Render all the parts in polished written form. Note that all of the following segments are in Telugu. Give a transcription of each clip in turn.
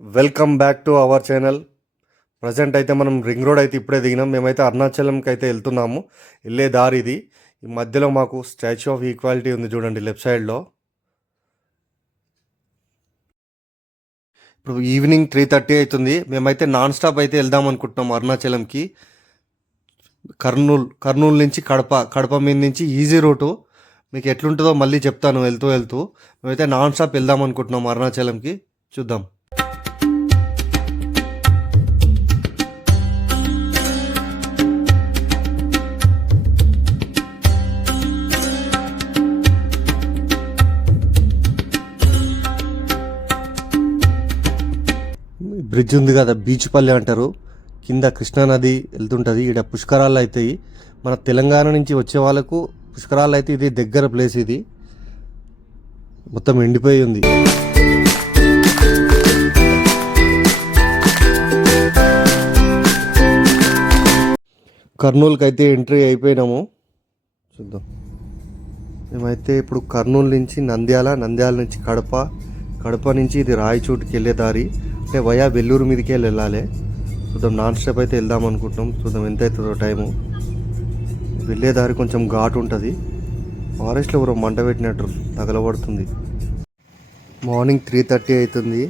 Welcome back to our channel. Present అయితే మనం రింగ్ రోడ్ అయితే ఇప్పుడే దిగినాం. మేమైతే అరుణాచలంకి అయితే వెళ్తున్నాము. వెళ్ళే దారి ఇది. ఈ మధ్యలో మాకు స్టాచ్యూ ఆఫ్ ఈక్వాలిటీ ఉంది చూడండి లెఫ్ట్ సైడ్లో. ఇప్పుడు ఈవినింగ్ 3:30 అవుతుంది. మేమైతే నాన్ స్టాప్ అయితే వెళ్దాం అనుకుంటున్నాం అరుణాచలంకి. కర్నూలు నుంచి కడప మీద నుంచి ఈజీ రూటు. మీకు ఎట్లుంటుందో మళ్ళీ చెప్తాను వెళ్తూ. మేమైతే నాన్ స్టాప్ వెళ్దాం అనుకుంటున్నాం అరుణాచలంకి. చూద్దాం. బ్రిడ్జ్ ఉంది కదా, బీచ్ పల్లె అంటారు. కింద కృష్ణానది వెళ్తుంటుంది. ఇక్కడ పుష్కరాలు అవుతాయి. మన తెలంగాణ నుంచి వచ్చే వాళ్ళకు పుష్కరాలు అయితే ఇది దగ్గర ప్లేస్. ఇది మొత్తం ఎండిపోయి ఉంది. కర్నూలుకి అయితే ఎంట్రీ అయిపోయినాము. చూద్దాం. మేమైతే ఇప్పుడు కర్నూలు నుంచి నంద్యాల నుంచి కడప నుంచి ఇది రాయచోటికి వెళ్ళే దారి. అంటే వయా వెల్లూరు మీదకి వెళ్ళాలి. చూద్దాం. నాన్ స్టాప్ అయితే వెళ్దాం అనుకుంటున్నాం. చూద్దాం ఎంత అవుతుందో టైము. వెళ్ళే దారి కొంచెం ఘాటు ఉంటుంది. ఫారెస్ట్లో ఎవరో మంట పెట్టినట్టు తగలబడుతుంది. మార్నింగ్ 3:30 అవుతుంది.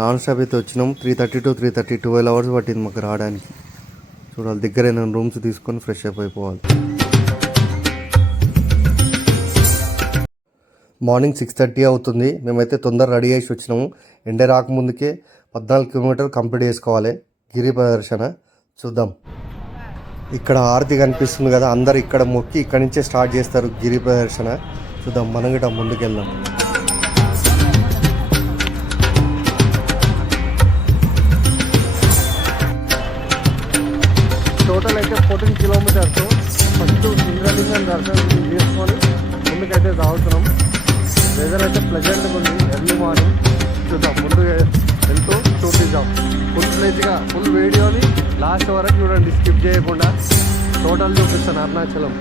నాన్ స్టాప్ అయితే వచ్చినాం. 3:30 to 3:30 12 hours పట్టింది మాకు రావడానికి. చూడాలి, దగ్గరైనా రూమ్స్ తీసుకొని ఫ్రెష్ అప్ అయిపోవాలి. మార్నింగ్ 6:30 అవుతుంది. మేమైతే తొందర రెడీ చేసి వచ్చినాము. ఎండ రాకముందుకే 14 కిలోమీటర్లు కంప్లీట్ చేసుకోవాలి గిరి ప్రదర్శన. చూద్దాం. ఇక్కడ ఆరతి కనిపిస్తుంది కదా, అందరు ఇక్కడ మొక్కి ఇక్కడి నుంచే స్టార్ట్ చేస్తారు గిరి ప్రదర్శన. చూద్దాం, మనం గిట్ట ముందుకెళ్దాం. టోటల్ అయితే 14 కిలోమీటర్స్. ఫస్ట్ ఇంద్రలింగం దర్శనం చేసుకొని ముందుకైతే సాగుతున్నాం. వెదర్ అయితే ప్లెజెంట్గా ఉంది. Early morning. చూద్దాం, ముందు వెళ్తూ చూపిద్దాం. ఫుల్ వీడియోని లాస్ట్ వరకు చూడండి, స్కిప్ చేయకుండా. టోటల్ చూపిస్తాను అరుణాచలం.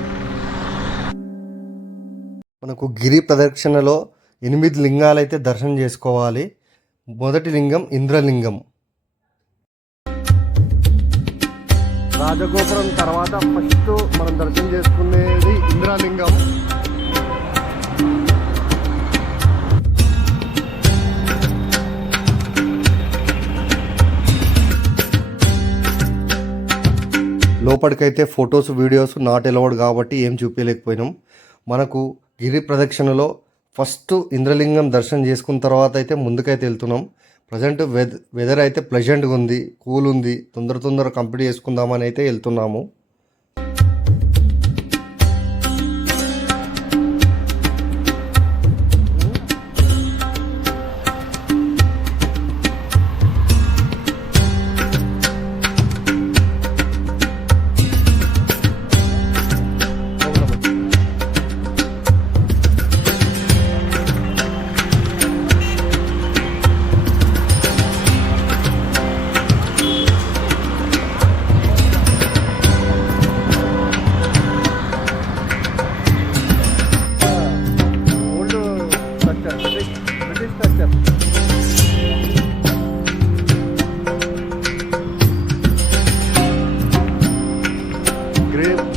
మనకు గిరి ప్రదక్షిణలో 8 లింగాలు అయితే దర్శనం చేసుకోవాలి. మొదటి లింగం ఇంద్రలింగం. రాజగోపురం తర్వాత ఫస్ట్ మనం దర్శనం చేసుకునేది ఇంద్రలింగం. లోపలికైతే ఫొటోస్ వీడియోస్ నాట్ అలౌడ్ కాబట్టి ఏం చూపించలేకపోయినాం. మనకు గిరి ప్రదక్షిణలో ఫస్ట్ ఇంద్రలింగం దర్శనం చేసుకున్న తర్వాత అయితే ముందుకైతే వెళ్తున్నాం. ప్రజెంట్ వెదర్ అయితే ప్లెజెంట్గా ఉంది, కూల్ ఉంది. తొందర కంప్లీట్ చేసుకుందామని అయితే వెళ్తున్నాము.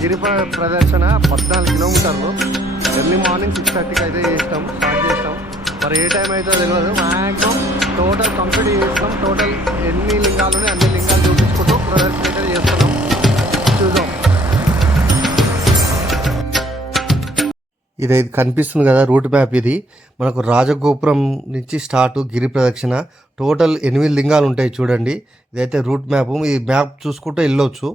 గిరి ప్రదర్శన 14 కిలోమీటర్లు. ఎర్లీ మార్నింగ్ 6:30కి అయితే స్టార్ట్ చేస్తాం. మరి ఏ టైం అయితే తెలియదు. మ్యాక్సిమం టోటల్ కంప్లీట్ చేస్తాం. టోటల్ ఎన్ని లింగాలు ఉన్నాయి అన్ని లింగాలు చూపించుకుంటూ ప్రదర్శన అయితే చేస్తున్నాం. చూద్దాం. ఇది కనిపిస్తుంది కదా రూట్ మ్యాప్. ఇది మనకు రాజగోపురం నుంచి స్టార్ట్ గిరి ప్రదక్షిణ. టోటల్ 8 లింగాలు ఉంటాయి చూడండి. ఇదైతే రూట్ మ్యాప్. ఈ మ్యాప్ చూసుకుంటూ వెళ్ళొచ్చు.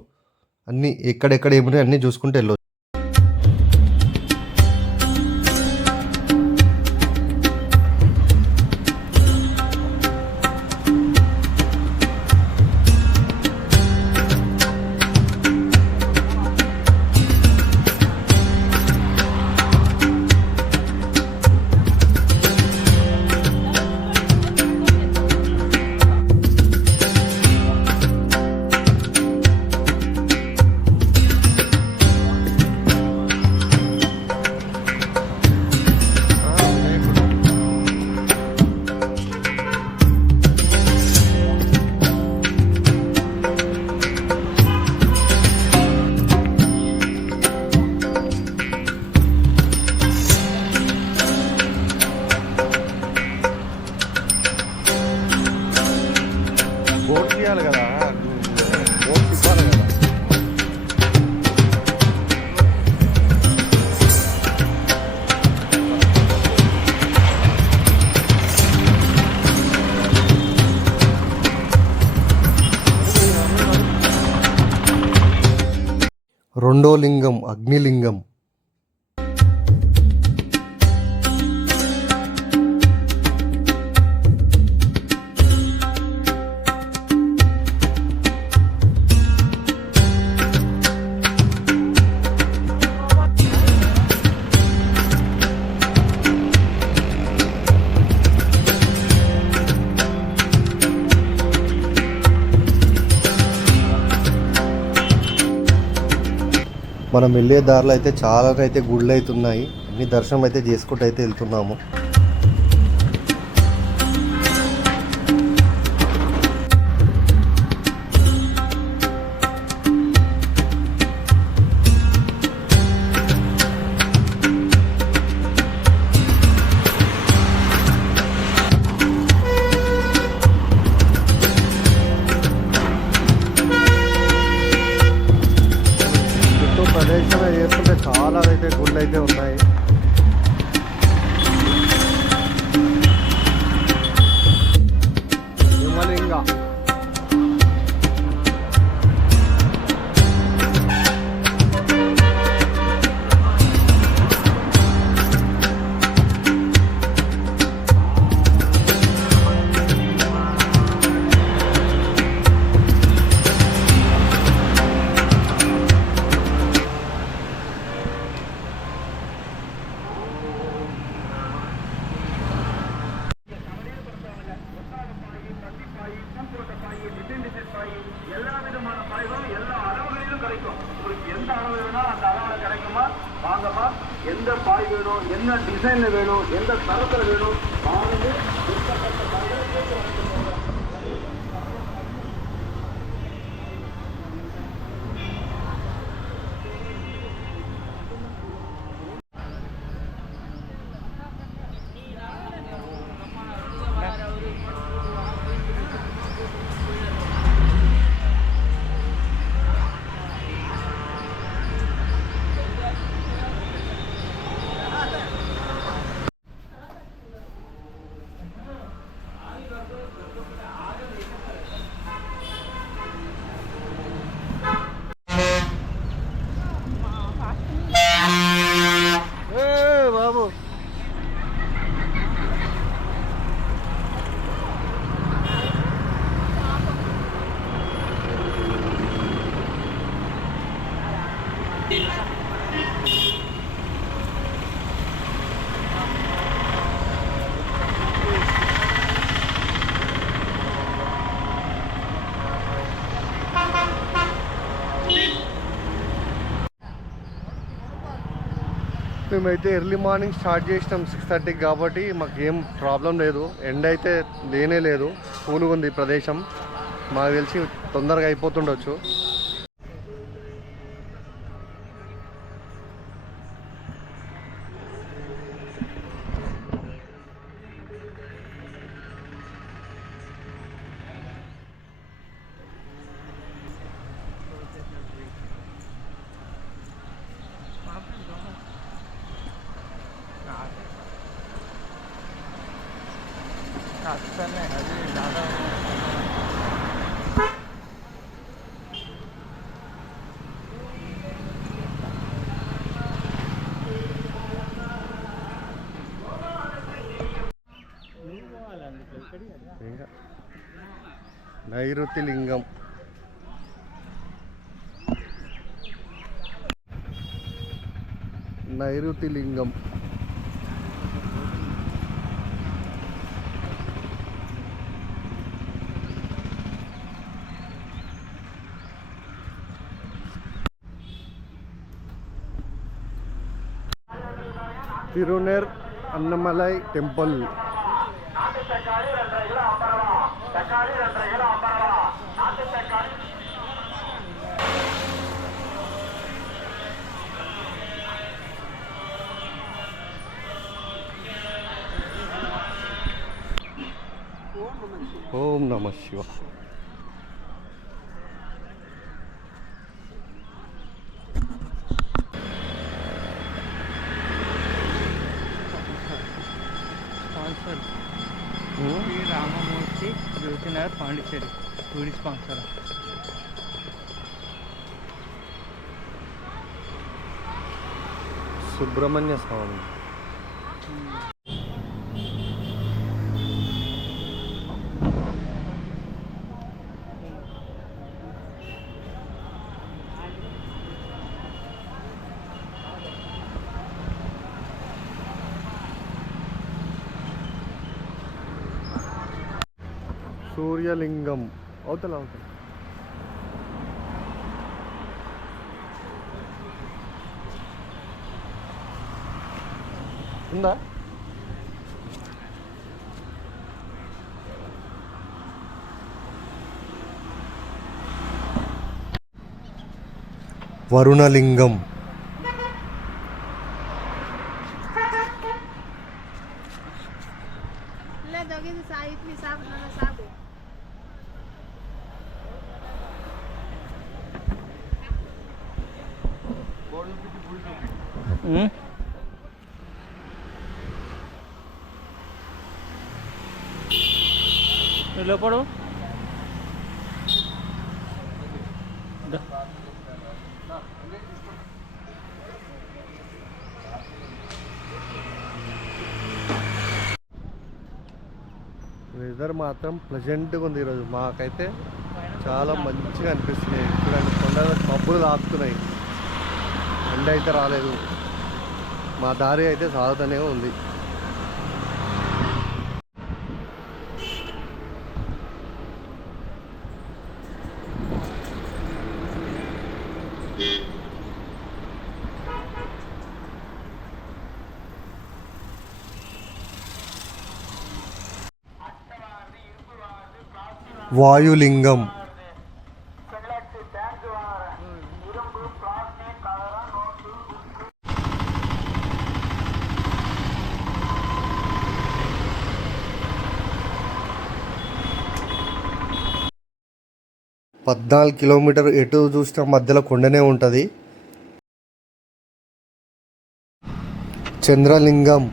అన్నీ ఎక్కడెక్కడ ఏమున్నాయి అన్నీ చూసుకుంటూ వెళ్ళొచ్చు. తీయాలి కదా, పోస్ట్ ఇవ్వాలి కదా. రెండో లింగం అగ్నిలింగం. మనం వెళ్ళే దారిలో అయితే చాలా అయితే గుళ్ళు అయితే ఉన్నాయి. అన్ని దర్శనం అయితే చేసుకుంటూ అయితే వెళ్తున్నాము. ప్రదేశం చేసుకుంటే చాలా అయితే గుళ్ళు అయితే ఉన్నాయి. హిమలింగ எல்லா விதமான பாய்களும் எல்லா அளவுகளிலும் கிடைக்கும். உங்களுக்கு எந்த அளவு வேணும் அந்த அளவுல கிடைக்குமா, வாங்கம்மா. எந்த பாய் வேணும், என்ன டிசைன்ல வேணும், எந்த தரத்துல வேணும் வாங்க. బాబు మేమైతే ఎర్లీ మార్నింగ్ స్టార్ట్ చేసినాం 6:30కి కాబట్టి మాకు ఏం ప్రాబ్లం లేదు. ఎండ అయితే లేనే లేదు, కూల్గా ఉంది ప్రదేశం. మాకు తెలిసి తొందరగా అయిపోతుండొచ్చు. నైరుతి లింగం. నైరుతి లింగం తిరునేర్ అన్నమలై టెంపుల్. ఓం నమ శివ. Vijayanagar Pondicherry tourist sponsor. సుబ్రహ్మణ్య స్వామి. సూర్యలింగం అవతల అవతల. ఉందా? వరుణలింగం. లోపడు వెదర్ మాత్రం ప్లెజెంట్గా ఉంది ఈరోజు. మాకైతే చాలా మంచిగా అనిపిస్తున్నాయి. చూడండి, కొండ మబ్బులు తాకుతున్నాయి. ఎండ అయితే రాలేదు. మా దారి అయితే సాగుతూనే ఉంది. వాయులింగం. పద్నాలుగు కిలోమీటర్ ఎటు చూసినా మధ్యలో కొండనే ఉంటుంది. చంద్రలింగం.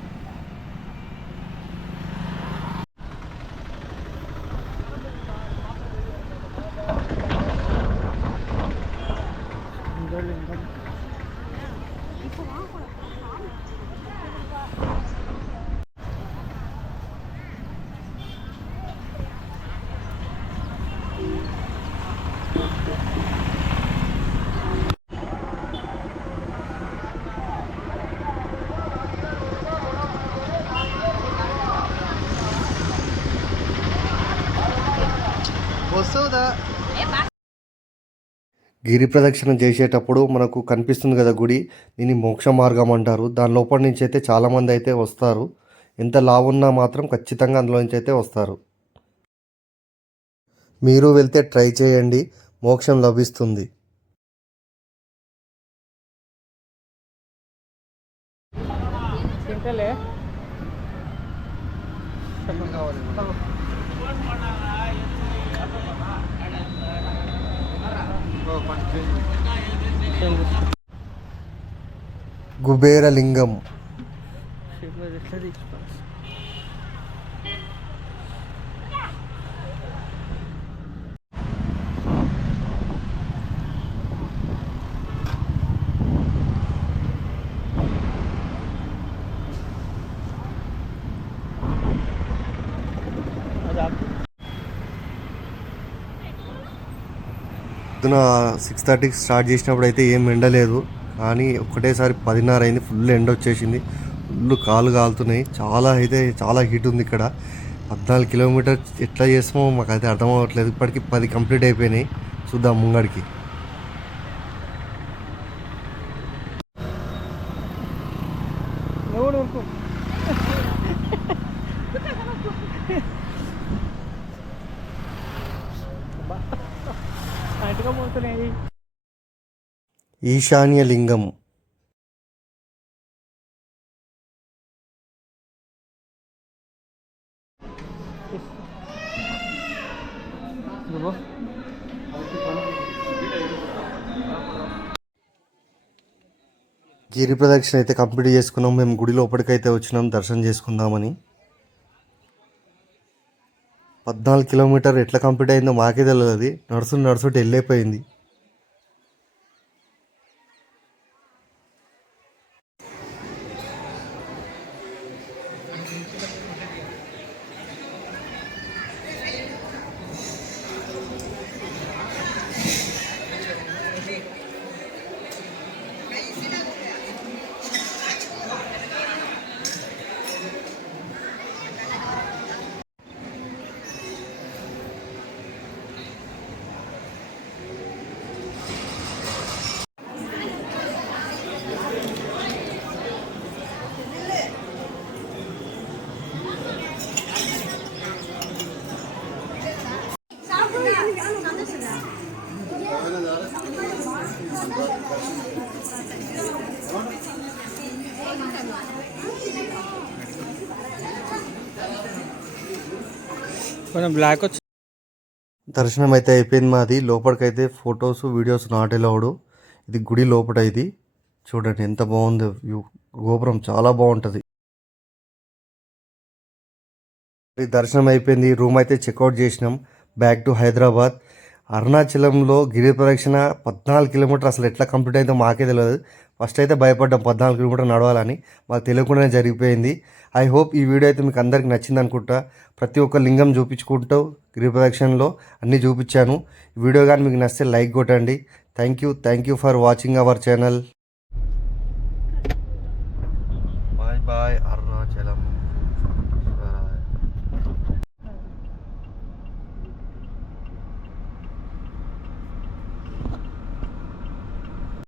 వస్తుందా? గిరి ప్రదక్షిణ చేసేటప్పుడు మనకు కనిపిస్తుంది కదా గుడి, దీన్ని మోక్ష మార్గం అంటారు. దాని లోపల నుంచి అయితే చాలామంది అయితే వస్తారు. ఎంత లావున్నా మాత్రం ఖచ్చితంగా అందులో నుంచి అయితే వస్తారు. మీరు వెళ్తే ట్రై చేయండి, మోక్షం లభిస్తుంది. కుబేరలింగం. పొద్దున 6:30కి స్టార్ట్ చేసినప్పుడు అయితే ఏం ఎండలేదు, కానీ ఒకటేసారి 10:30 అయింది. ఫుల్ ఎండ వచ్చేసింది. ఫుల్ కాలు కాలుతున్నాయి. చాలా హీట్ ఉంది ఇక్కడ. 14 కిలోమీటర్ ఎట్లా చేస్తామో మాకైతే అర్థం అవ్వట్లేదు. ఇప్పటికి 10 కంప్లీట్ అయిపోయినాయి. చూద్దాం ముంగడికి. ఈశాన్యలింగం. గిరి ప్రదక్షిణ అయితే కంప్లీట్ చేసుకున్నాం. మేము గుడి లోపలికైతే వచ్చినాం దర్శనం చేసుకుందామని. 14 కిలోమీటర్ ఎట్లా కంప్లీట్ అయిందో మాకే తెలియదు. అది నడుచుంటూ వెళ్ళిపోయింది. కొంచెం బ్లాక్ వచ్చి దర్శనం అయితే అయిపోయింది మాది. లోపలికైతే ఫొటోస్ వీడియోస్ నాట్ అలౌడ్. ఇది గుడి లోపల. ఇది చూడండి ఎంత బాగుంది వ్యూ. గోపురం చాలా బాగుంటుంది. దర్శనం అయిపోయింది. రూమ్ అయితే చెక్అవుట్ చేసినాం. Back to Hyderabad. అరుణాచలంలో గిరి ప్రదక్షిణ 14 కిలోమీటర్ అసలు ఎట్లా కంప్లీట్ అయిందో మాకే తెలియదు. ఫస్ట్ అయితే భయపడ్డాం 14 కిలోమీటర్ నడవాలని. మాకు తెలియకుండానే జరిగిపోయింది. ఐ హోప్ ఈ వీడియో అయితే మీకు అందరికి నచ్చింది అనుకుంటా. ప్రతి ఒక్క లింగం చూపించుకుంటూ గిరి ప్రదక్షిణలో అన్నీ చూపించాను. ఈ వీడియో కానీ మీకు నచ్చితే లైక్ కొట్టండి. Thank you for watching our channel. Bye bye Arunachalam.